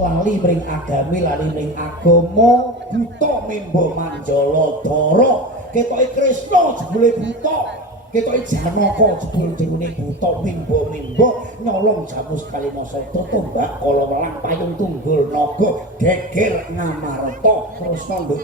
lali mring agami lali mring agama buta mimba manjala dara ketoke Krisna jebule buta ketoke Janaka jebul dewane buta mimba nyolong jamu sekali masa tombak kala welang payung tunggul naga geger ngamarta terus nduk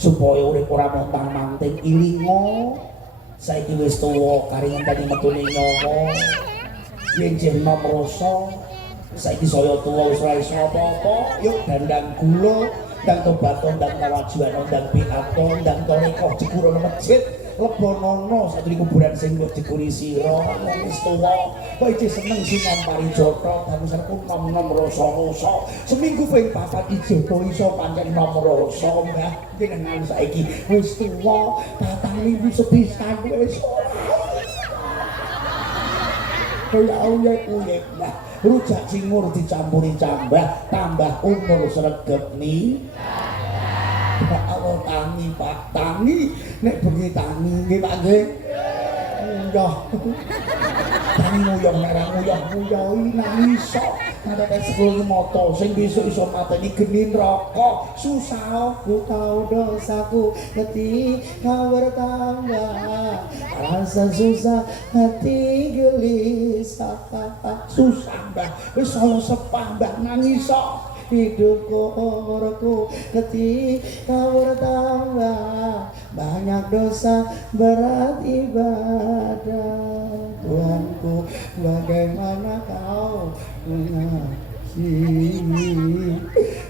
supaya urip ora montang-manting ilinga saiki wis tuwa karingan tadi metune nyawa yen jen nom rasa saiki saya tuwa wis ora iso apa-apa yuk dandang gula ndang tobat ndang kawajuan ndang piato ndang toreko jekurono masjid lebonono satri kuburan sing mbok jekuri sira wis tuwa kok iki seneng sinan parijata bangsaku nom-nom rasa-rasa seminggu ping 4 ijo to iso pancen nom rasa mbah jenengan saiki wis tuwa 4 minggu sepisan wis kaya uyek-uyek nah rujak cingur dicampuri cambah tambah umur sregep ni Pak Allah tangi Pak tangi nek bengi tangi nggih Pak nggih nguyah tangi nguyah nek ra nguyah-nguyahi nang iso ngadek sepuluh moto sing besok iso mateni geni neraka susah ku tau dosaku ketika bertambah rasa susah hati gelisah susah mbah wis ana sepah mbah nang iso hidupku umurku ketika bertambah banyak dosa berat ibadah Tuhanku bagaimana kau mengasihi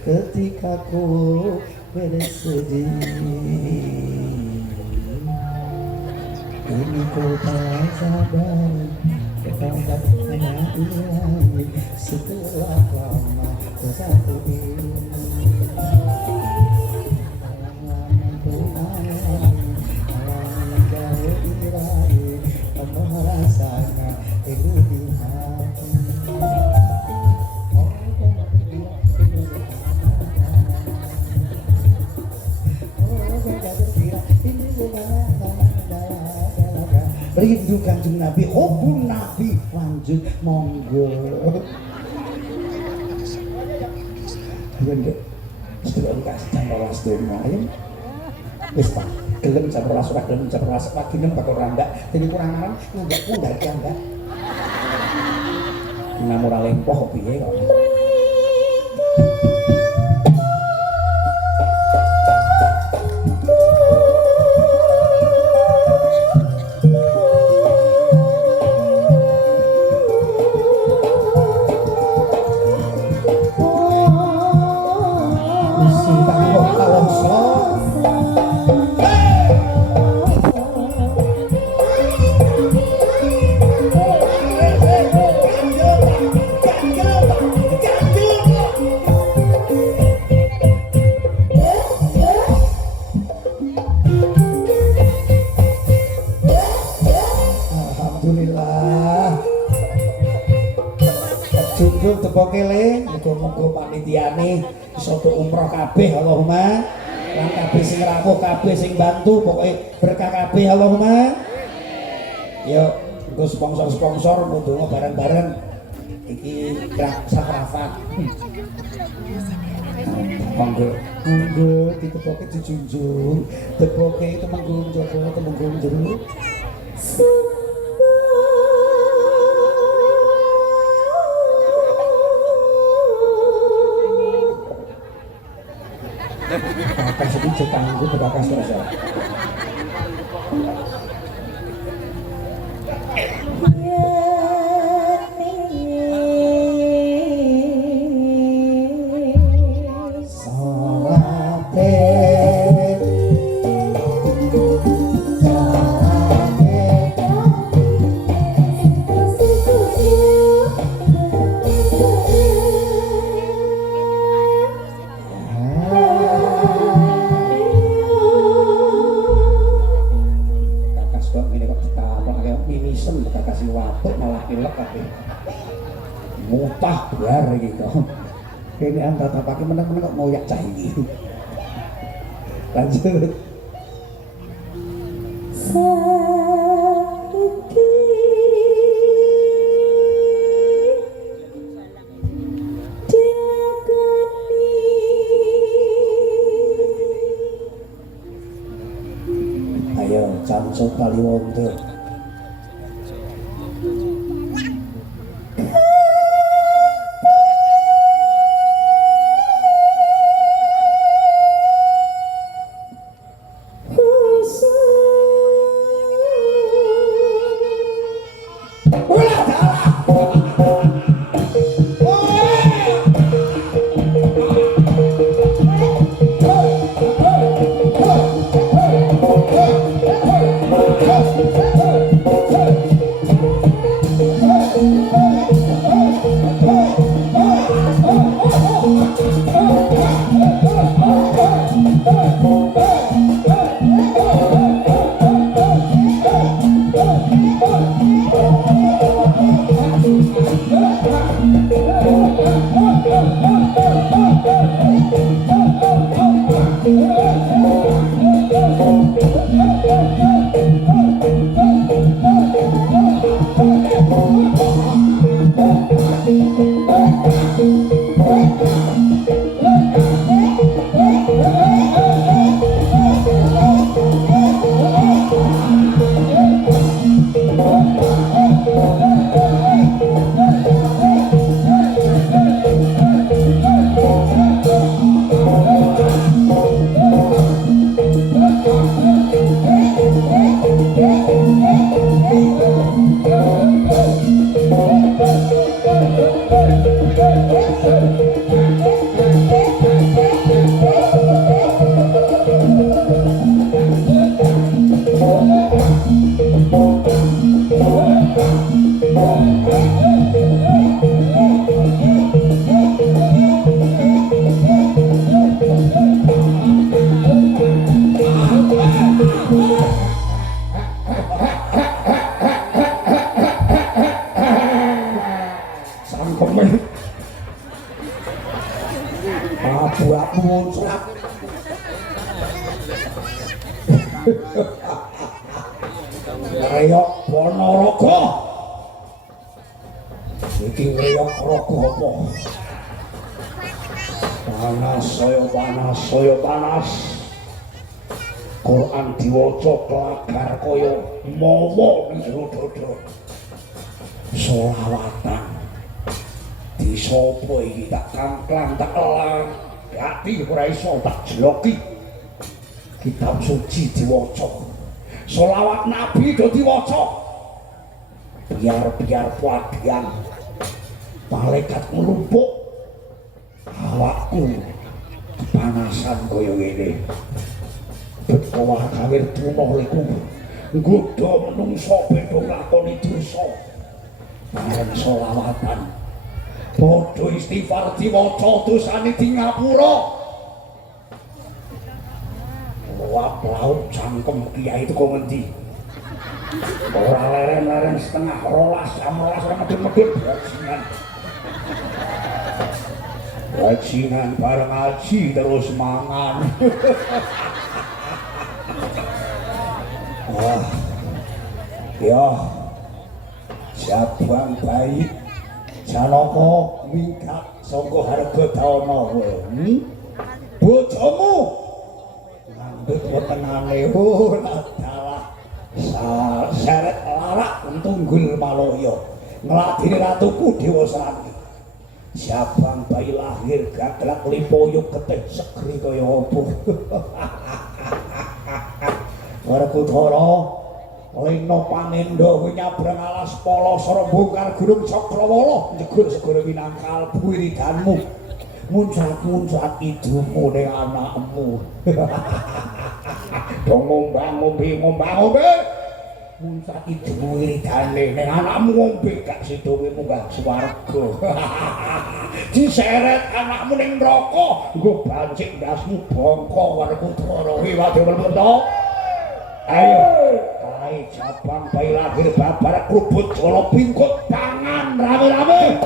ketika ku bersedih ini ku telah sadar kepada ilahi setelah lama bersatu ini merasakan itu di hati rindu kanjeng Nabi, hubung Nabi lanjut monggo Benda setelah dikasih jam 12 dono ayo wis Pak gelem jam 12 ora gelem jam 12 pagi nem bakal randak dene kurangan nggak pundhak ya Mbak namung ora lempoh piye kok tepoke le muga-muga panitiane iso umroh kabeh Allahumma lan kabeh sing rawuh kabeh sing bantu pokoke berkah kabeh Allahumma yo nggo sponsor-sponsor ndonga bareng-bareng iki sakrafat monggo ditepoke dijunjung tepoke temenggung jaba temenggung jero Kakak sedikit kanggo berkakak selesai. pesen buka kasih waduk malah pilek kabeh. Mutah biar gitu. Ini antara pakai menang-menang kok ngoyak cah ini. Lanjut. Saiki Ayo camsuk kali wonten. Abu-abu muncrat. Reyok Ponorogo. Iki reyok rogo apa? Panas saya panas. Quran diwaca kelagar kaya momo ning dodo. Selawatan. Disopo iki tak kangklang tak elang. Ati ora iso tak jeloki. Kitab suci diwaca. Selawat Nabi do diwaca. Biar puadian. Malaikat nglumpuk. Awakku panasan kaya ngene. Betawah kawir tuno liku. Nggodha menungso beda nglakoni dosa. Bareng selawatan. Padha istighfar diwaca dosane di ngapura. Luap laut cangkem kiai itu kok ngendi? Ora leren-leren setengah 12 jam 12 ora medhun-medhun bajingan. Bajingan bareng aji terus mangan. Wah. Ya. Jabang bayi Janaka minggat saka harga dawana kowe. Bojomu ngandhut wetengane ora dalah. Seret larak tunggul maloya. Ngladini ratuku Dewa Srati. Jabang bayi lahir gaglak lipoyuk getih segri kaya apa. Werkudara Lena Panendra kuwi nyabrang alas polos rombongan Gunung Cakrawala njegur segara Minangkal wiridanmu muncrat-muncrat idumu ning anakmu. Dong ngombang-ngombe muncrat idumu wiridane ning anakmu ngombe gak sidowe munggah swarga. Diseret anakmu ning neraka nggo bancik ndasmu bangka Werkudara Wiwadi Werkudara. Ayo Bae Jabang bayi lahir babar krubut jolo bingkut tangan rame-rame.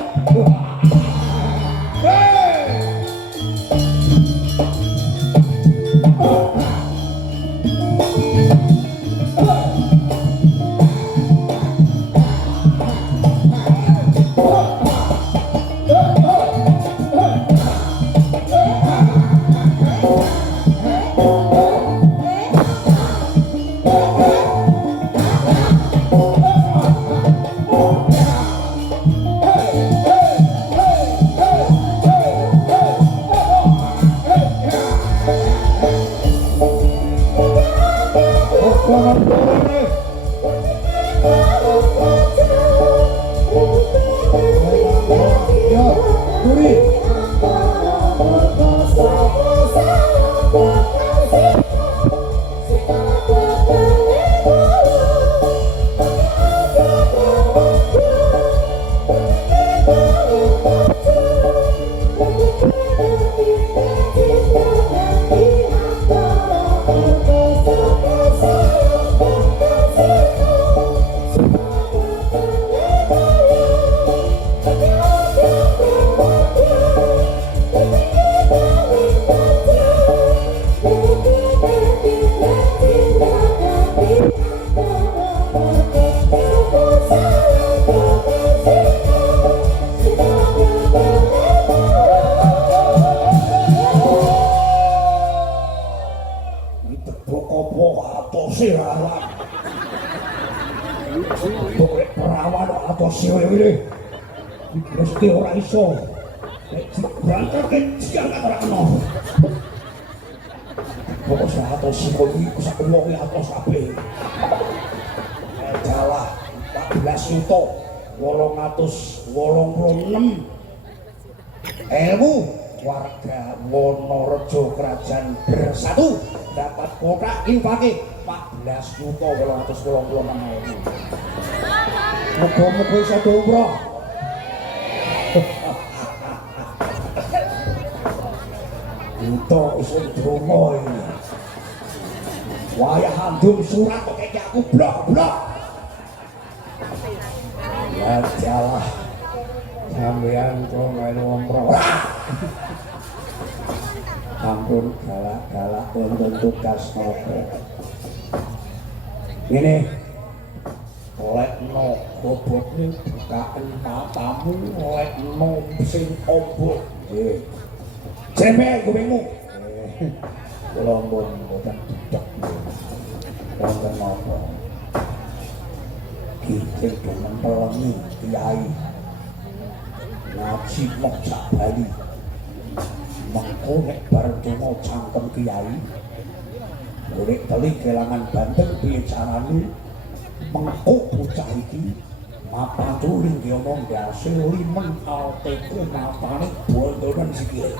Perawan atau siwe ini mesti ora iso berangkat siang ora kena pokok atau siwe ini sak wonge atau sabe jalah 14 yuto 886 ilmu warga Wonorejo Kerajaan Bersatu dapat kotak infake 14 yuto 886.000. Muga-muga iso umroh. Itu iso donga ini. Wayah handum surat kok iki aku blok-blok. Ya jalah. Sampeyan kok melu umroh. Ampun galak-galak untuk tugas nopo. Ini lekno bobotne bukaan matamu lekno sing obot nggih jembe kupingmu kula mbon mboten cocok wonten napa iki demen pelengi kiai ngaji mok sak bali mengko nek bar donga cangkem kiai golek teli kelangan banteng piye carane mengko bocah iki mapan tuling dia omong hasil limen alteku mapane bondonan sikile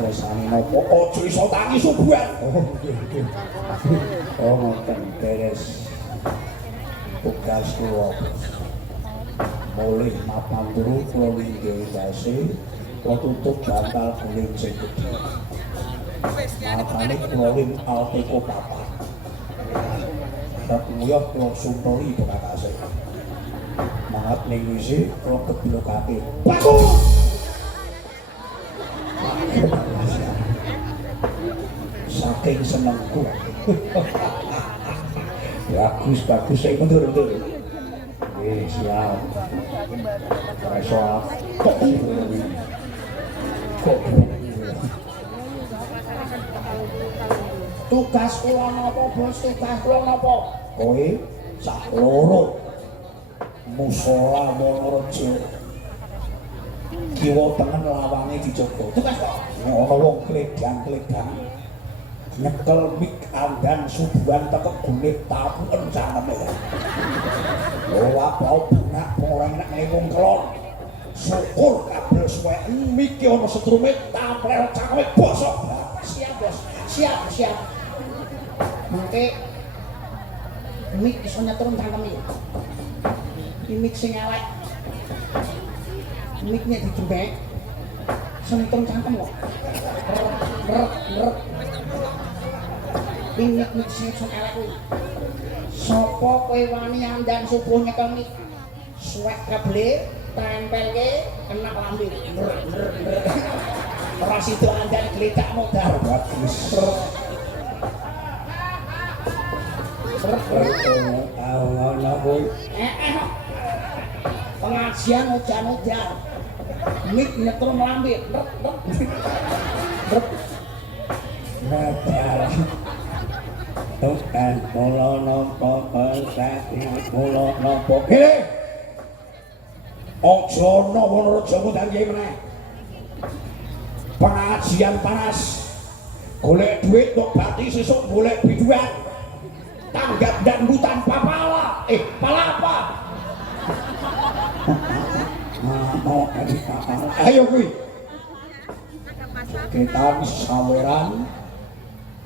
tresane nopo ojo iso tangi subuhan oh ngoten beres tugas kula mulih mapan turu kula wingi dase kula tutup bantal guling sing gedhe mapane kula lim alteku papat Kuyah kula sumpeli bekakase. Mangat ning wisi kula kebilokake. Bagus. Saking senengku. Bagus sing mundur-mundur. Nggih, siap. Reso kok. Tugas kula napa, Bos? Tugas kula napa? Kowe sak loro musala Wonorejo kiwa tengen lawange dicoba. Tugas kok ana wong kledang-kledang nyekel mik andan subuhan tekek gunit tapuken cangkeme. Ora bau bunak ora enak wong kelon. Syukur kabel suweken miki ana setrume tampel cangkeme bosok. Siap, Bos. Siap. Mengke mik iso nyetrun cangkem iki. Iki mik sing elek. Mik nek dijembek sentrung cangkem kok. Rek. Ini mik sing elek kuwi. apa kowe wani andan subuh nyekel suwek kabel tempelke kena lambe. Ora sido andan gledak modar. Bagus. Ngono kuwi. Pengajian ujan-ujan. Mik nyetrum lambe. Nadar. Tuhan kula napa pesati kula napa kene. Aja ana Wonorejo mundar kiye meneh. Pengajian panas. Golek duit tok bati sesuk golek biduan. Tanggap dangdutan papala. Palapa. Mau adik papala. Ayo kuwi. Kita saweran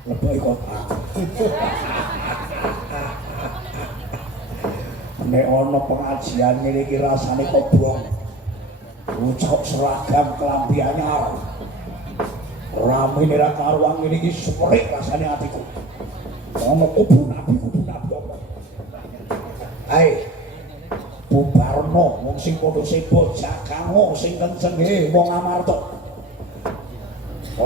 lebih kota. Nek ana pengajian ngene iki rasane kobong. Ucap seragam kelambi anyar. Rame ora karuang ngene iki seperik rasane atiku. Ono kubu nabi apa. Ae. Bubarno wong sing padha sebo jagango sing kenceng wong Amarta.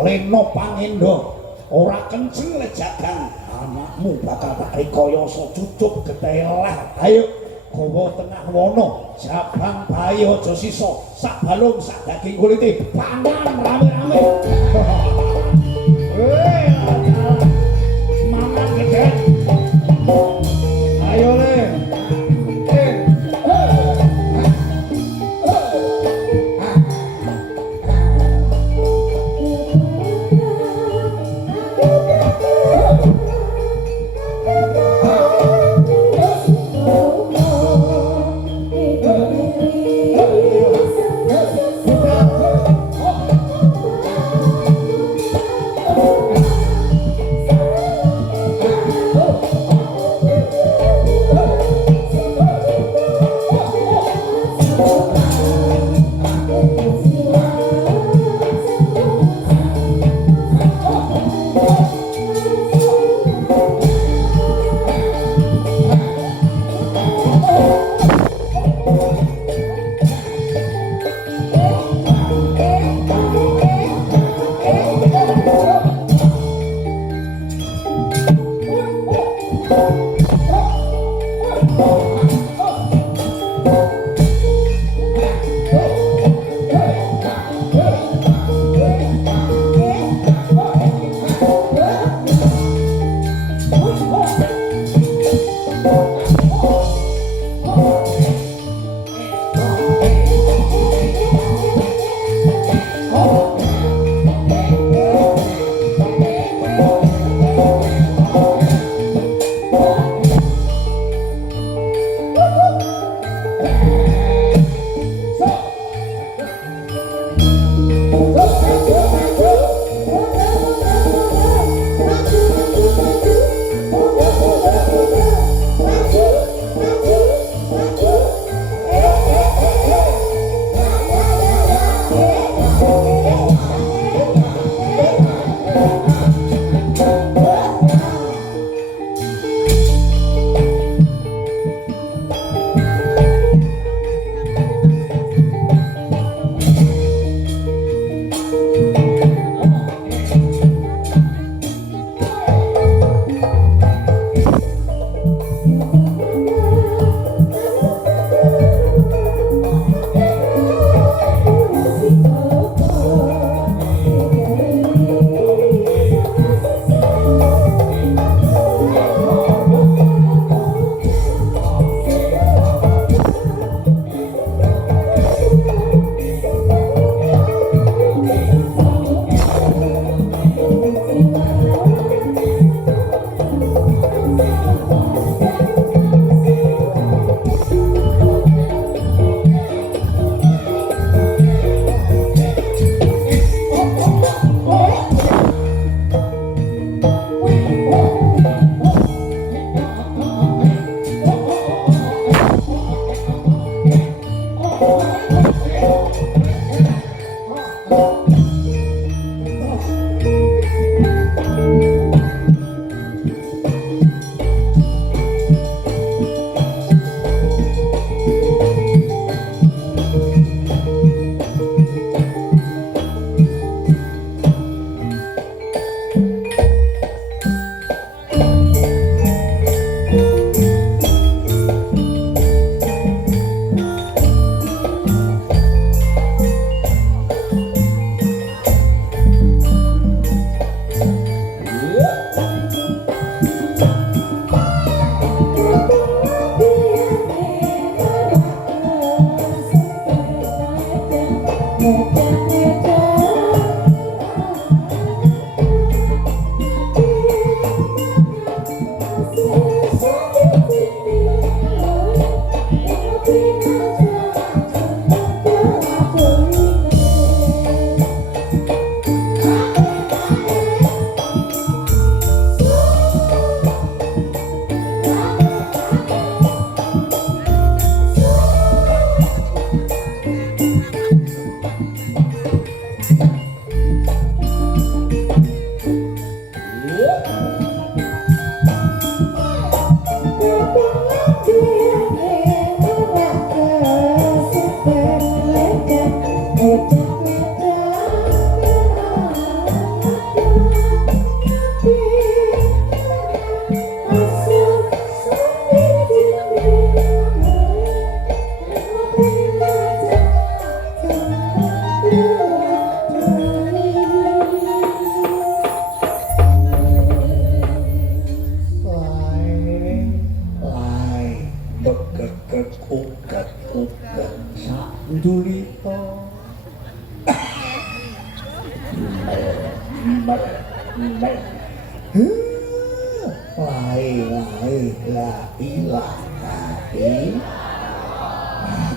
Leno pangendo ora kenceng le jagang anakmu bakal tak rikayasa cucuk geteleh. Ayo gawa tengah wono jabang bayi aja sisa sak balung sak daging kulite pandan rame-rame. Mangan gede. Ayo le.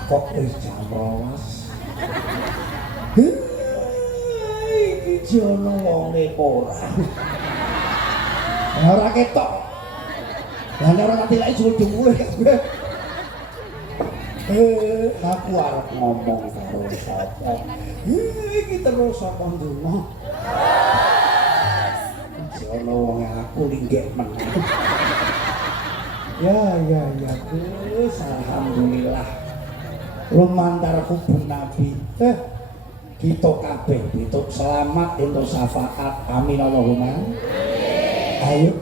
Kok wis jam 12. Iki jono wonge ora. Ora ketok. Lah nek ora tilake jul-jule kabeh. Aku arep ngomong karo sapa. Iki terus sapa ndonga. Jono wonge aku linggih meneh. Ya, Gus, alhamdulillah. Lumantar kubur Nabi. Kita kabeh pituk selamat entuk syafaat. Amin Allahumma. Ayo.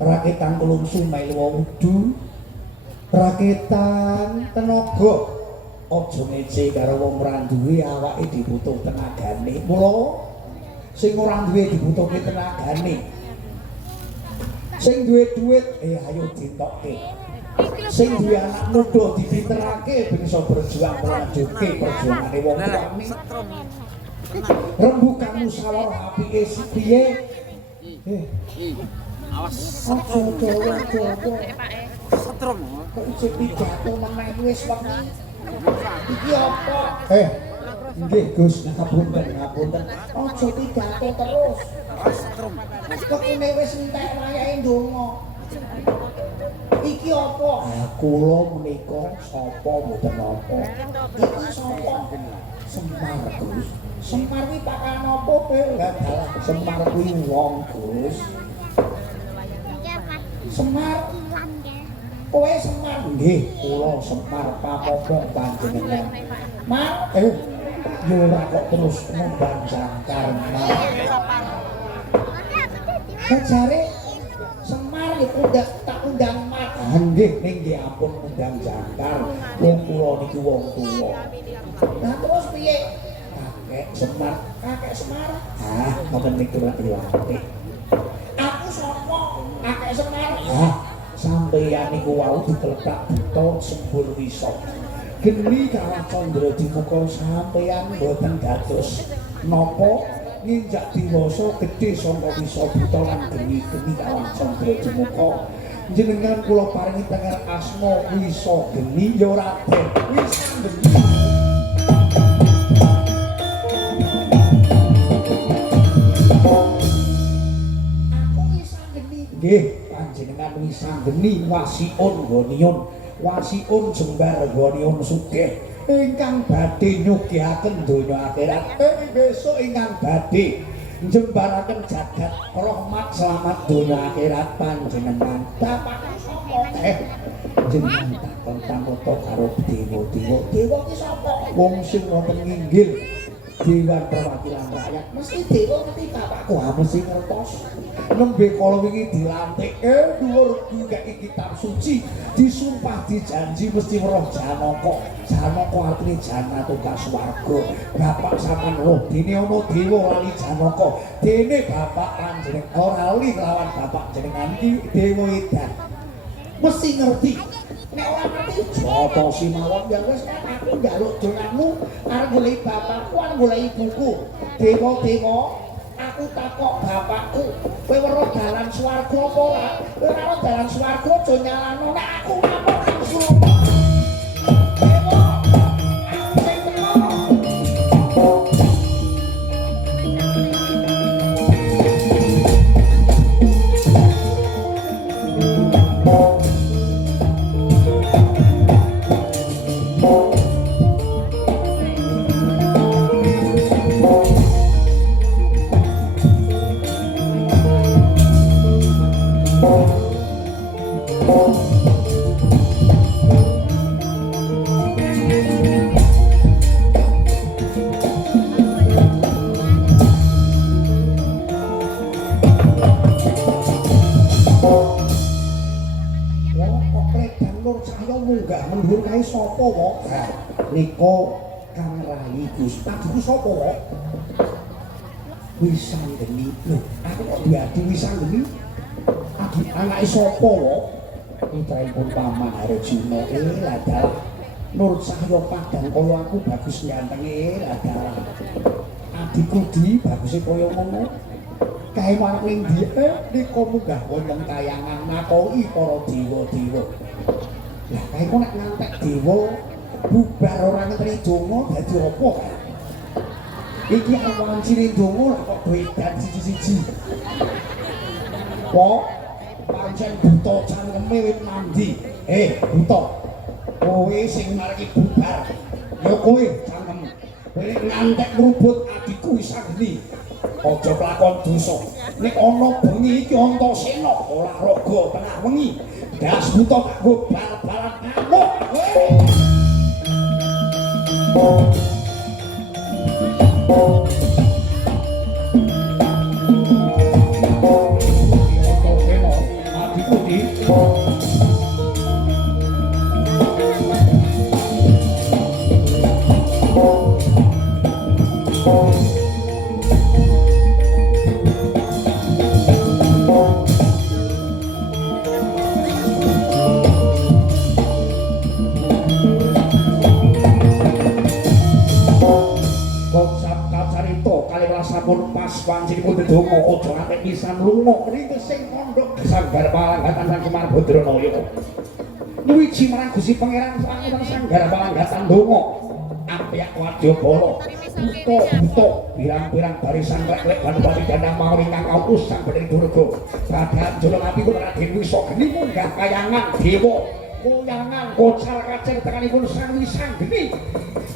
Rakitan kulungsu melu wudu. Rakitan tenaga. Aja ngece karo wong ora duwe awake dibutuh tenagane. Mula sing ora duwe dibutuhke tenagane. Sing duwe duit ayo ditokke. Sing duwe anak muda dipinterake ben iso berjuang melanjutke perjuangane wong tuane. Rembukan musyawarah apike piye? Awas Aja dawa. setrum. Kok isih pidato meneh wis wengi. Iki apa? Nggih Gus, ngapunten. Aja pidato terus. Setrum. Kok kene wis entek wayahe ndonga. Iki apa? Kula menika sapa mboten napa. Iki sapa? Semar Gus. Semar kuwi pakan apa kowe? Lah dalah Semar kuwi wong Gus. Semar. Kowe Semar nggih, kula Semar papopong panjenengan. Mar, yo ora kok terus ngundang jangkar. Jare Semar iku tak undang Mat. Nggih, nggih ampun undang jangkar. Wong kula niki wong tuwa. Lah terus piye? Kakek Semar. Mboten niku lak apik. Aku sapa? Kakek Semar. Sampeyan niku wau diteletak buta sembur wisa. Geni kawah candra di muka sampeyan mboten dados napa nginjak diwasa gedhe sangka wisa buta lan geni kawah candra di muka. Jenengan kula paringi tenger asma Wisa Geni ya Raden Wisa Geni. Aku Wisa Geni. Nggih, panjenengan Wisa Geni wasiun goniun. Wasiun jembar goniun sugih ingkang badhe nyugihaken donya akhirat. Besok ingkang badhe njembaraken jagat rahmat selamat donya akhirat panjenengan. Bapak sapa? Jenengan takon tamuto karo dewa-dewa. Dewa ki sapa? Wong sing wonten nginggil Dewan Perwakilan Rakyat. Mesti dewa ngerti bapakku mesti ngertos. Nembe kala wingi dilantik dhuwur dikeki kitab suci, disumpah dijanji mesti weruh Janaka. Janaka artine Janatuka swarga. Bapak sampean roh dene ana dewa lali Janaka. Dene bapak panjenengan ora lali lawan bapak jenengan iki dewa edan. Mesti ngerti. Nek ora ngerti sapa simawon ya wis aku njaluk donganmu arep golek bapakku arep golek ibuku. Dewa-dewa aku takok bapakku, kowe weruh dalan swarga apa ora? Kowe ora weruh dalan swarga aja nyalano nek aku ngapur langsung. Dewa, aku sing teko. munggah mendhuwur kae sapa wae? Nika Kang Rayi Gusti. Adiku sapa wae? Wisanggeni. Lho, aku kok diadu Wisanggeni? Adi anake sapa wae? Putraipun Paman Harjuna. Lah dalah Nur Cahya padang kaya aku bagus gantenge lah dalah. Adiku di baguse kaya ngono. Kae marang ning ndi nika munggah wonten kayangan nakoki para dewa-dewa. Lah kae kok nek ngantek dewa bubar ora ngenteni donga dadi apa kae? Iki awan ciri donga kok bedan siji-siji. Kok pancen buta cangkeme wit mandi. Buta. Kowe sing maringi bubar. Ya kowe cangkem. Kowe ngantek ngrubut adikku Wisanggeni. Aja kelakon dosa. Nek ana bengi iki Antasena ora raga tengah wengi. Das buta kanggo bal-balan ngamuk. Antasena adikku di sampun pas panjenipun ndedonga aja nganti pisan lunga mriki sing mondhok Sanggar Palanggatan Sang Semar Badranaya nuwiji marang Gusti Pangeran Sanggar Palanggatan ndonga apyak Wadyabala buta pirang-pirang barisan rek-rek Banupati Dandang Mawar ingkang kautus saben durga kadang jolong apipun Raden Wisanggeni munggah kayangan dewa koyangan kocal kacir tekanipun Sang Wisanggeni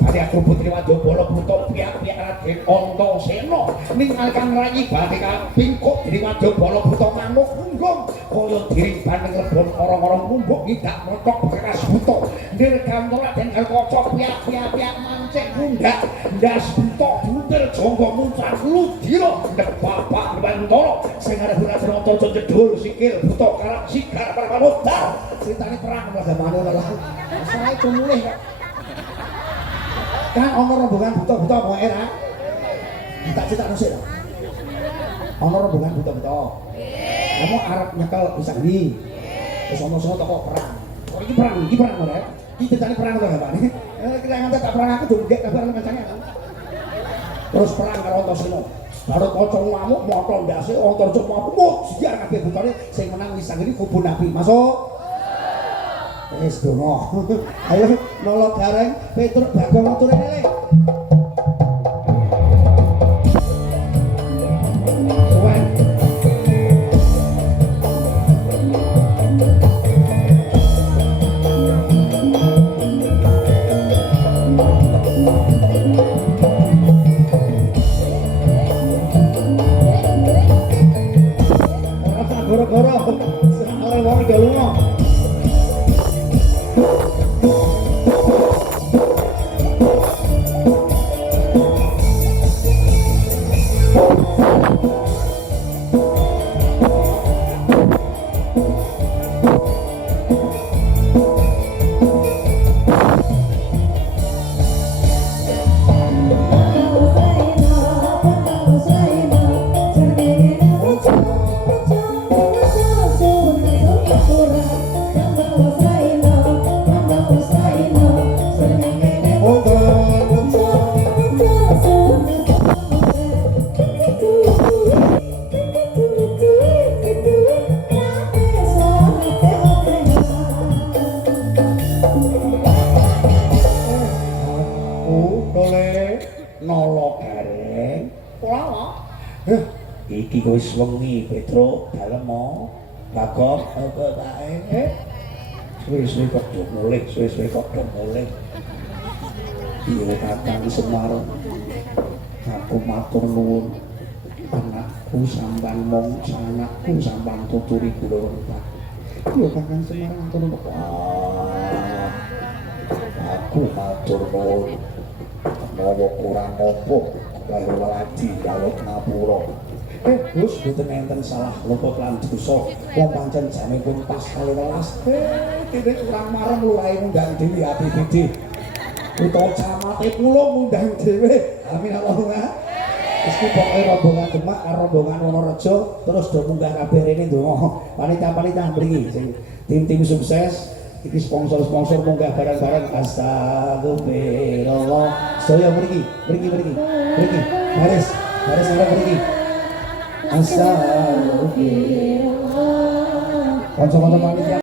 Adi aku putri Wadyabala buta piyak-piyak Raden Antasena ningali Kang Rayi badhe kapingkuk diri Wadyabala buta manuk munggung kaya diring bandeng rebon orang-orang mumbuk ngidak motok bekas buta dirgantara Raden Kaca piyak-piyak mancing mundak ndas buta bunder jangga muncar ludira ndek bapak Bantara sing arep Raden Antasena jedul sikil buta karang sigar permanodar critane perang lagamane lelah sae mulih kok kan ana rombongan buta-buta apa era ditak-citakno sik ana rombongan buta-buta kamu arep nyekel Wisanggeni wis ana-ana toko perang kok iki perang ora iki tentane perang to gapane kira nganti tak perang aku ndek kabar kancane terus perang karo Antasena karo kaca ngamuk moto ndase Antasena mamuk siar kabeh butane sing menang Wisanggeni kubu Nabi masuk wis donga. Ayo nolok gareng Petruk Bagong aturane le. Suwen. Ora tak goro-goro. Sale wong iki lunga. Iki wis wengi Petruk dalem Bagong apa kae suwe-suwe kok do mulih suwe-suwe kok do mulih iya Kakang Semar aku matur nuwun anakku sampean mong anakku sampean tuturi kula Yo Kakang Semarang turun wah. Aku matur nuwun. Mawa kurang apa karo ladi dawet ngapura. Gus, boten enten salah luput lan dosa. Wong pancen jamipun pas kali welas. Dene kurang marem lurahe ngundang dhewe APBD. Utawa camate kula ngundang dhewe. Amin Allahumma. Wis ki pokoke rombongan Demak karo rombongan Wonorejo terus do munggah kabeh rene ndonga. Panitia-panitia mriki sing tim-tim sukses iki sponsor-sponsor munggah barang-barang astagfirullah. Saya mriki. Baris ora mriki. Astagfirullah. Kanca-kanca panitia